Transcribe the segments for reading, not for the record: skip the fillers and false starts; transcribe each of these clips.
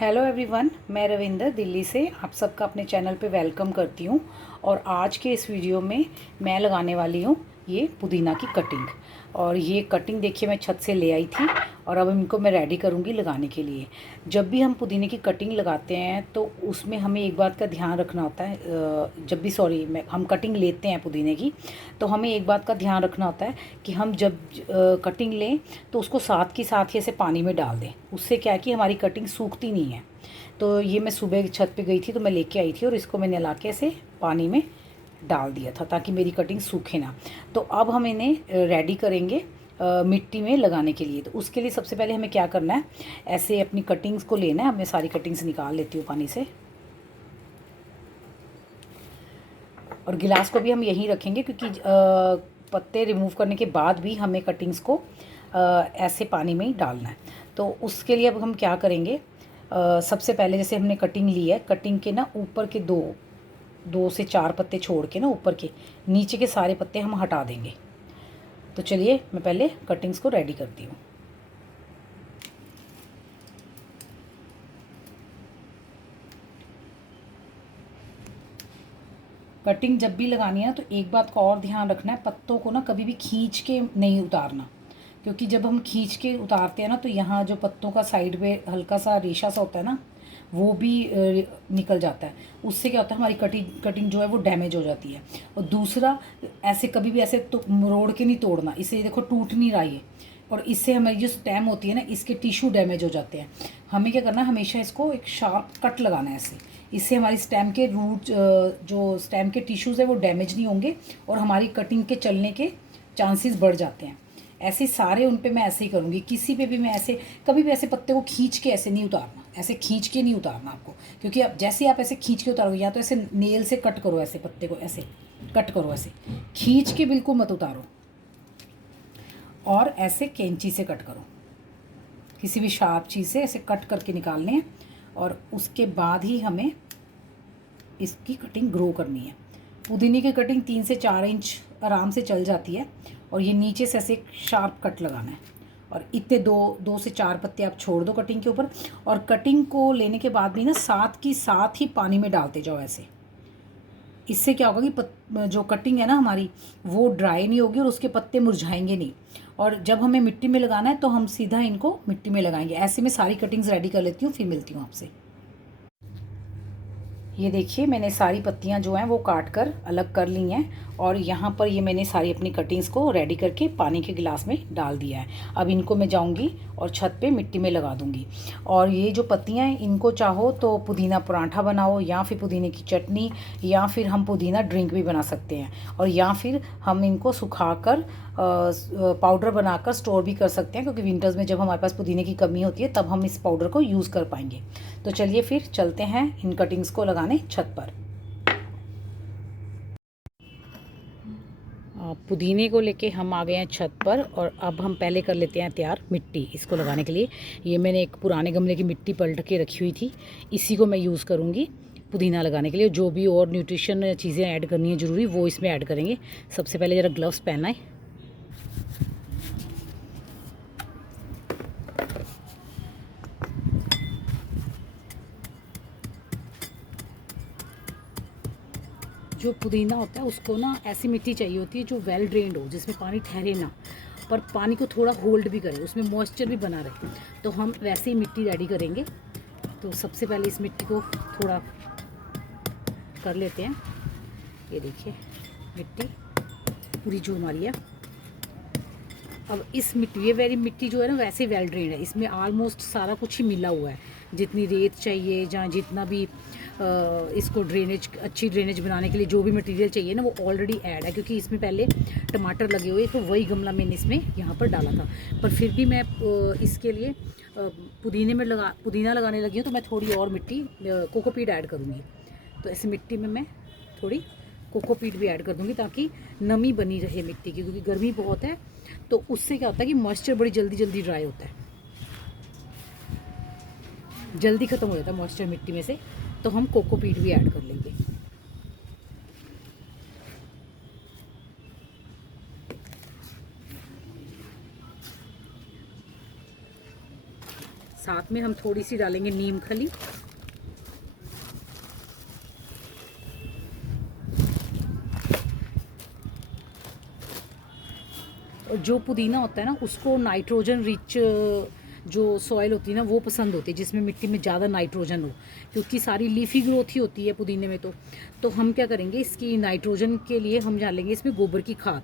Hello everyone, मैं रविंदर दिल्ली से आप सबका अपने चैनल पे वेलकम करती हूँ। और आज के इस वीडियो में मैं लगाने वाली हूँ ये पुदीना की कटिंग। और ये कटिंग देखिए मैं छत से ले आई थी और अब इनको मैं रेडी करूँगी लगाने के लिए। जब भी हम पुदीने की कटिंग लगाते हैं तो उसमें हमें एक बात का ध्यान रखना होता है। जब भी हम कटिंग लेते हैं पुदीने की, तो हमें एक बात का ध्यान रखना होता है कि हम जब कटिंग लें तो उसको साथ की साथ ही ऐसे पानी में डाल दें। उससे क्या है कि हमारी कटिंग सूखती नहीं है। तो ये मैं सुबह छत पे गई थी तो मैं लेके आई थी और इसको मैंने ला के ऐसे पानी में डाल दिया था ताकि मेरी कटिंग सूखे ना। तो अब हम इन्हें रेडी करेंगे मिट्टी में लगाने के लिए। तो उसके लिए सबसे पहले हमें क्या करना है, ऐसे अपनी कटिंग्स को लेना है। मैं सारी कटिंग्स निकाल लेती हूँ पानी से, और गिलास को भी हम यहीं रखेंगे क्योंकि पत्ते रिमूव करने के बाद भी हमें कटिंग्स को ऐसे पानी में ही डालना है। तो उसके लिए अब हम क्या करेंगे, सबसे पहले जैसे हमने कटिंग ली है, कटिंग के ना ऊपर के दो दो से चार पत्ते छोड़ के ना ऊपर के, नीचे के सारे पत्ते हम हटा देंगे। तो चलिए मैं पहले कटिंग्स को रेडी करती हूँ। कटिंग जब भी लगानी है ना तो एक बात का और ध्यान रखना है, पत्तों को ना कभी भी खींच के नहीं उतारना। क्योंकि जब हम खींच के उतारते हैं ना तो यहाँ जो पत्तों का साइड पे हल्का सा रेशा सा होता है ना, वो भी निकल जाता है। उससे क्या होता है, हमारी कटिंग कटिंग जो है वो डैमेज हो जाती है। और दूसरा, ऐसे कभी भी ऐसे तो मरोड़ के नहीं तोड़ना। इसे देखो टूट नहीं रहा ये, और इससे हमारी जो स्टेम होती है ना, इसके टिश्यू डैमेज हो जाते हैं। हमें क्या करना है, हमेशा इसको एक शार्प कट लगाना है ऐसे। इससे हमारी स्टेम के रूट, जो स्टेम के टिश्यूज़ है वो डैमेज नहीं होंगे और हमारी कटिंग के चलने के चांसेस बढ़ जाते हैं। ऐसे सारे उन पे मैं ऐसे ही करूँगी। किसी पे भी मैं ऐसे कभी भी ऐसे पत्ते को खींच के ऐसे नहीं उतारना, ऐसे खींच के नहीं उतारना आपको। क्योंकि अब जैसे आप ऐसे खींच के उतारोगे, या तो ऐसे नेल से कट करो, ऐसे पत्ते को ऐसे कट करो, ऐसे खींच के बिल्कुल मत उतारो। और ऐसे कैंची से कट करो, किसी भी शार्प चीज़ से ऐसे कट करके निकालने हैं। और उसके बाद ही हमें इसकी कटिंग ग्रो करनी है। पुदीने की कटिंग 3 से 4 इंच आराम से चल जाती है। और ये नीचे से ऐसे शार्प कट लगाना है। और इतने दो से चार पत्ते आप छोड़ दो कटिंग के ऊपर। और कटिंग को लेने के बाद भी ना साथ की साथ ही पानी में डालते जाओ ऐसे। इससे क्या होगा कि जो कटिंग है ना हमारी, वो ड्राई नहीं होगी और उसके पत्ते मुरझाएंगे नहीं। और जब हमें मिट्टी में लगाना है तो हम सीधा इनको मिट्टी में लगाएंगे। ऐसे में सारी कटिंग्स रेडी कर लेती हूँ, फिर मिलती हूँ आपसे। ये देखिए मैंने सारी पत्तियां जो हैं वो काट कर अलग कर ली हैं। और यहाँ पर ये मैंने सारी अपनी कटिंग्स को रेडी करके पानी के गिलास में डाल दिया है। अब इनको मैं जाऊँगी और छत पे मिट्टी में लगा दूँगी। और ये जो पत्तियां हैं, इनको चाहो तो पुदीना पराठा बनाओ, या फिर पुदीने की चटनी, या फिर हम पुदीना ड्रिंक भी बना सकते हैं। और या फिर हम इनको सुखा कर पाउडर बनाकर स्टोर भी कर सकते हैं, क्योंकि विंटर्स में जब हमारे पास पुदीने की कमी होती है तब हम इस पाउडर को यूज़ कर पाएंगे। तो चलिए फिर चलते हैं इन कटिंग्स को लगाने छत पर। पुदीने को लेके हम आ गए हैं छत पर, और अब हम पहले कर लेते हैं तैयार मिट्टी इसको लगाने के लिए। ये मैंने एक पुराने गमले की मिट्टी पलट के रखी हुई थी, इसी को मैं यूज़ करूँगी पुदीना लगाने के लिए। जो भी और न्यूट्रिशन चीज़ें ऐड करनी है ज़रूरी, वो इसमें ऐड करेंगे। सबसे पहले ज़रा ग्लव्स पहनना है। जो पुदीना होता है उसको ना ऐसी मिट्टी चाहिए होती है जो वेल ड्रेन्ड हो, जिसमें पानी ठहरे ना, पर पानी को थोड़ा होल्ड भी करे, उसमें मॉइस्चर भी बना रहे। तो हम वैसे ही मिट्टी रेडी करेंगे। तो सबसे पहले इस मिट्टी को थोड़ा कर लेते हैं। ये देखिए मिट्टी पूरी जो हमारी है। अब इस मिट्टी, ये वेरी मिट्टी जो है ना वैसे वेल ड्रेन्ड है, इसमें ऑलमोस्ट सारा कुछ ही मिला हुआ है। जितनी रेत चाहिए, जहाँ जितना भी इसको ड्रेनेज, अच्छी ड्रेनेज बनाने के लिए जो भी मटेरियल चाहिए ना, वो ऑलरेडी ऐड है। क्योंकि इसमें पहले टमाटर लगे हुए तो वही गमला मैंने इसमें यहाँ पर डाला था। पर फिर भी मैं इसके लिए पुदीना लगाने लगी हूँ, तो मैं थोड़ी और मिट्टी कोकोपीट ऐड करूँगी। तो ऐसी मिट्टी में मैं थोड़ी कोकोपीट भी ऐड कर दूँगी ताकि नमी बनी रहे मिट्टी की, क्योंकि गर्मी बहुत है। तो उससे क्या होता है कि मॉइस्चर बड़ी जल्दी जल्दी ड्राई होता है, जल्दी ख़त्म हो जाता है मॉइस्चर मिट्टी में से। तो हम कोकोपीट भी ऐड कर लेंगे। साथ में हम थोड़ी सी डालेंगे नीम खली, और जो पुदीना होता है ना उसको नाइट्रोजन रिच जो सॉइल होती है ना वो पसंद होती है, जिसमें मिट्टी में ज़्यादा नाइट्रोजन हो, क्योंकि सारी लीफी ग्रोथ ही होती है पुदीने में। तो हम क्या करेंगे, इसकी नाइट्रोजन के लिए हम डालेंगे इसमें गोबर की खाद।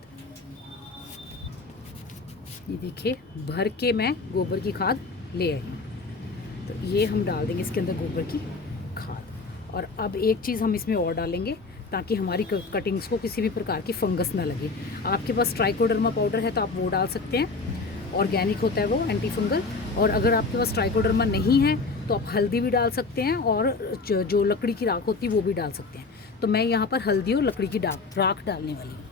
ये देखिए भर के मैं गोबर की खाद ले आई, तो ये हम डाल देंगे इसके अंदर गोबर की खाद। और अब एक चीज़ हम इसमें और डालेंगे ताकि हमारी कटिंग्स को किसी भी प्रकार की फंगस ना लगे। आपके पास ट्राइकोडर्मा पाउडर है तो आप वो डाल सकते हैं, ऑर्गेनिक होता है वो, एंटी फंगल। और अगर आपके पास ट्राइकोडर्मा नहीं है तो आप हल्दी भी डाल सकते हैं, और जो लकड़ी की राख होती है वो भी डाल सकते हैं। तो मैं यहाँ पर हल्दी और लकड़ी की राख डालने वाली हूँ।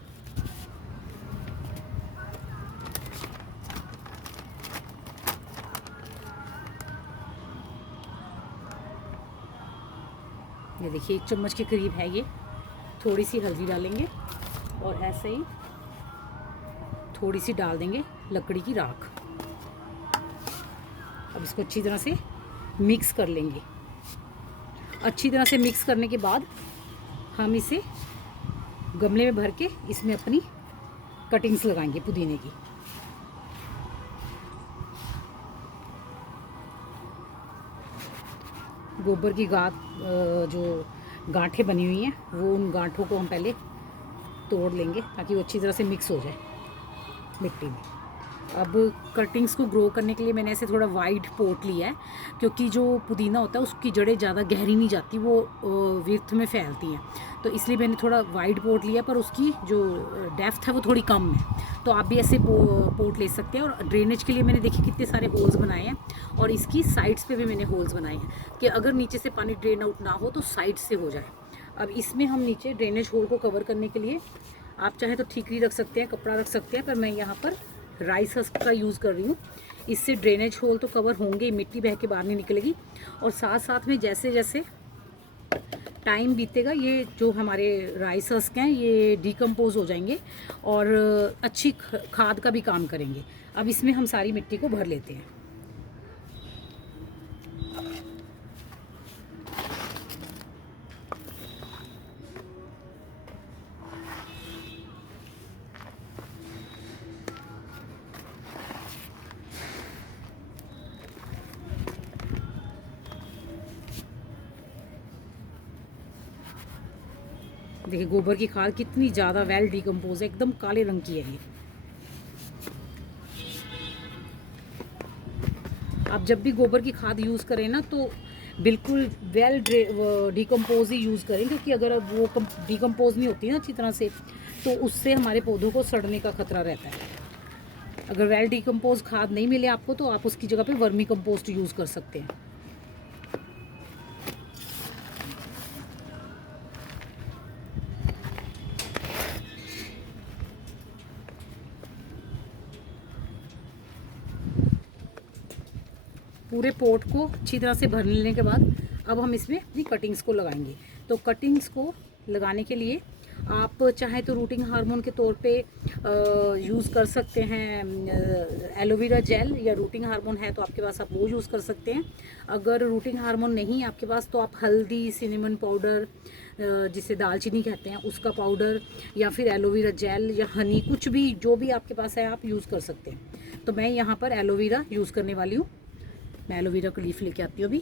ये देखिए 1 चम्मच के करीब है ये। थोड़ी सी हल्दी डालेंगे और ऐसे ही थोड़ी सी डाल देंगे लकड़ी की राख। अब इसको अच्छी तरह से मिक्स कर लेंगे। अच्छी तरह से मिक्स करने के बाद हम इसे गमले में भर के इसमें अपनी कटिंग्स लगाएंगे पुदीने की। गोबर की जो गांठें बनी हुई हैं वो, उन गांठों को हम पहले तोड़ लेंगे ताकि वो अच्छी तरह से मिक्स हो जाए मिट्टी में। अब कटिंग्स को ग्रो करने के लिए मैंने ऐसे थोड़ा वाइड पोट लिया है, क्योंकि जो पुदीना होता है उसकी जड़ें ज़्यादा गहरी नहीं जाती, वो विर्थ में फैलती हैं। तो इसलिए मैंने थोड़ा वाइड पोट लिया, पर उसकी जो डेप्थ है वो थोड़ी कम है। तो आप भी ऐसे पोट ले सकते हैं। और ड्रेनेज के लिए मैंने देखिए कितने सारे होल्स बनाए हैं, और इसकी साइड्स पे भी मैंने होल्स बनाए हैं कि अगर नीचे से पानी ड्रेन आउट ना हो तो साइड से हो जाए। अब इसमें हम नीचे ड्रेनेज होल को कवर करने के लिए आप चाहे तो ठीकरी रख सकते हैं, कपड़ा रख सकते हैं, पर मैं यहाँ पर राइस हस्क का यूज़ कर रही हूँ। इससे ड्रेनेज होल तो कवर होंगे ही, मिट्टी बह के बाहर नहीं निकलेगी। और साथ साथ में जैसे जैसे टाइम बीतेगा ये जो हमारे राइस हस्क हैं ये डिकम्पोज हो जाएंगे और अच्छी खाद का भी काम करेंगे। अब इसमें हम सारी मिट्टी को भर लेते हैं। देखिए गोबर की खाद कितनी ज़्यादा वेल डिकम्पोज है, एकदम काले रंग की है ये। आप जब भी गोबर की खाद यूज़ करें ना तो बिल्कुल वेल डिकम्पोज ही यूज़ करें, क्योंकि अगर वो डिकम्पोज नहीं होती ना अच्छी तरह से तो उससे हमारे पौधों को सड़ने का खतरा रहता है। अगर वेल डिकम्पोज खाद नहीं मिले आपको तो आप उसकी जगह पे वर्मी कंपोस्ट यूज़ कर सकते हैं। पूरे पोट को अच्छी तरह से भर लेने के बाद अब हम इसमें अपनी कटिंग्स को लगाएंगे। तो कटिंग्स को लगाने के लिए आप चाहे तो रूटिंग हार्मोन के तौर पे यूज़ कर सकते हैं एलोवेरा जेल, या रूटिंग हार्मोन है तो आपके पास आप वो यूज़ कर सकते हैं। अगर रूटिंग हार्मोन नहीं है आपके पास तो आप हल्दी, सिनेमन पाउडर जिसे दालचीनी कहते हैं उसका पाउडर, या फिर एलोवेरा जेल या हनी, कुछ भी जो भी आपके पास है आप यूज़ कर सकते हैं। तो मैं यहाँ पर एलोवेरा यूज़ करने वाली हूँ। मैं एलोवेरा का लीफ लेके आती हूँ अभी।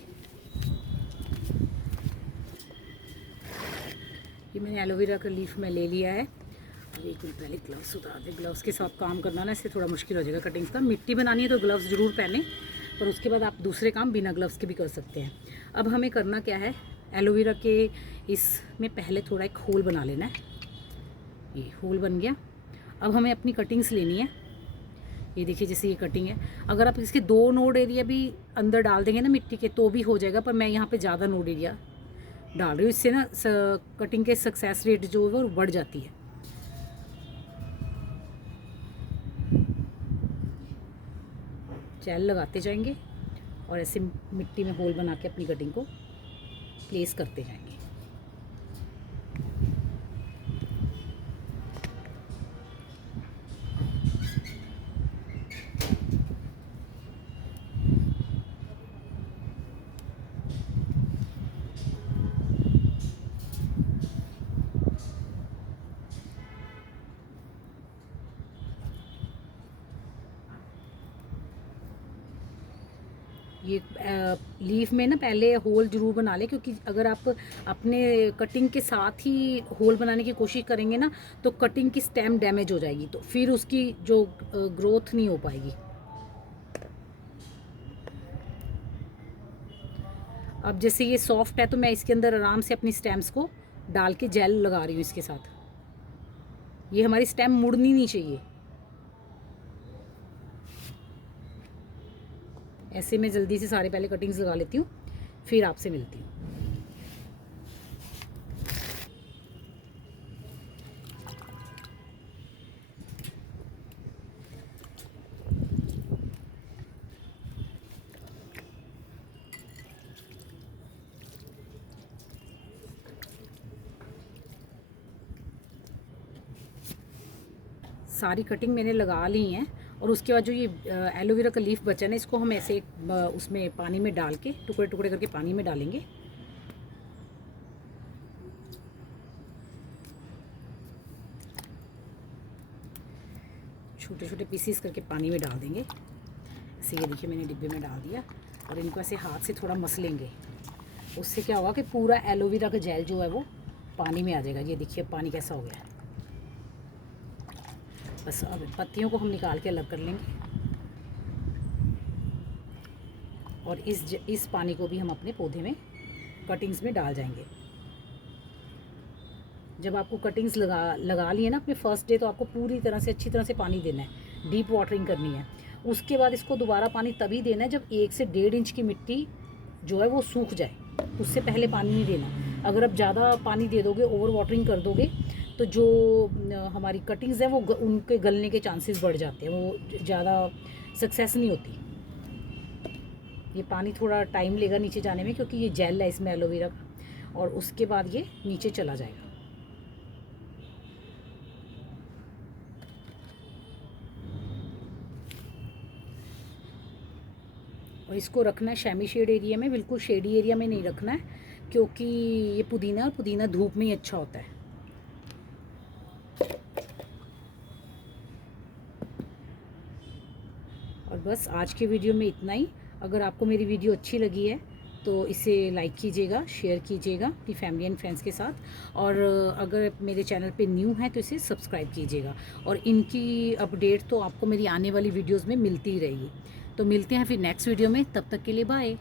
ये मैंने एलोवेरा का लीफ में ले लिया है। अब एक मिनट पहले ग्लव्स उतार दें। ग्लव्स के साथ काम करना ना इससे थोड़ा मुश्किल हो जाएगा कटिंग्स का। मिट्टी बनानी है तो ग्लव्स ज़रूर पहने, पर उसके बाद आप दूसरे काम बिना ग्लव्स के भी कर सकते हैं। अब हमें करना क्या है, एलोवेरा के इसमें पहले थोड़ा एक होल बना लेना है। ये होल बन गया। अब हमें अपनी कटिंग्स लेनी है। ये देखिए जैसे ये कटिंग है, अगर आप इसके 2 नोड एरिया भी अंदर डाल देंगे ना मिट्टी के तो भी हो जाएगा, पर मैं यहाँ पे ज़्यादा नोड एरिया डाल रही हूँ। इससे ना कटिंग के सक्सेस रेट जो है वो बढ़ जाती है। जेल लगाते जाएंगे और ऐसे मिट्टी में होल बना के अपनी कटिंग को प्लेस करते जाएंगे। ये लीफ में ना पहले होल जरूर बना ले, क्योंकि अगर आप अपने कटिंग के साथ ही होल बनाने की कोशिश करेंगे ना तो कटिंग की स्टेम डैमेज हो जाएगी, तो फिर उसकी जो ग्रोथ नहीं हो पाएगी। अब जैसे ये सॉफ्ट है तो मैं इसके अंदर आराम से अपनी स्टेम्स को डाल के जेल लगा रही हूँ इसके साथ। ये हमारी स्टेम मुड़नी नहीं चाहिए। ऐसे मैं जल्दी से सारे पहले कटिंग्स लगा लेती हूँ, फिर आपसे मिलती हूँ। सारी कटिंग मैंने लगा ली हैं, और उसके बाद जो ये एलोवेरा का लीफ बचा ना, इसको हम ऐसे उसमें पानी में डाल के टुकड़े टुकड़े करके पानी में डालेंगे। छोटे छोटे पीसीस करके पानी में डाल देंगे। ऐसे ये देखिए मैंने डिब्बे में डाल दिया, और इनको ऐसे हाथ से थोड़ा मसलेंगे। उससे क्या होगा कि पूरा एलोवेरा का जेल जो है वो पानी में आ जाएगा। ये देखिए पानी कैसा हो गया है। बस अब पत्तियों को हम निकाल के अलग कर लेंगे, और इस पानी को भी हम अपने पौधे में कटिंग्स में डाल जाएंगे। जब आपको कटिंग्स लगा लिए ना अपने फर्स्ट डे, तो आपको पूरी तरह से अच्छी तरह से पानी देना है, डीप वाटरिंग करनी है। उसके बाद इसको दोबारा पानी तभी देना है जब 1 से 1.5 इंच की मिट्टी जो है वो सूख जाए, उससे पहले पानी नहीं देना। अगर आप ज़्यादा पानी दे दोगे, ओवर वाटरिंग कर दोगे, तो जो हमारी कटिंग्स हैं वो उनके गलने के चांसेस बढ़ जाते हैं, वो ज़्यादा सक्सेस नहीं होती। ये पानी थोड़ा टाइम लेगा नीचे जाने में, क्योंकि ये जेल है इसमें एलोवेरा का, और उसके बाद ये नीचे चला जाएगा। और इसको रखना है शैमी शेड एरिया में, बिल्कुल शेडी एरिया में नहीं रखना है, क्योंकि ये पुदीना धूप में ही अच्छा होता है। और बस आज के वीडियो में इतना ही। अगर आपको मेरी वीडियो अच्छी लगी है तो इसे लाइक कीजिएगा, शेयर कीजिएगा अपनी फैमिली एंड फ्रेंड्स के साथ, और अगर मेरे चैनल पे न्यू है तो इसे सब्सक्राइब कीजिएगा। और इनकी अपडेट तो आपको मेरी आने वाली वीडियोस में मिलती ही रहेगी। तो मिलते हैं फिर नेक्स्ट वीडियो में, तब तक के लिए बाय।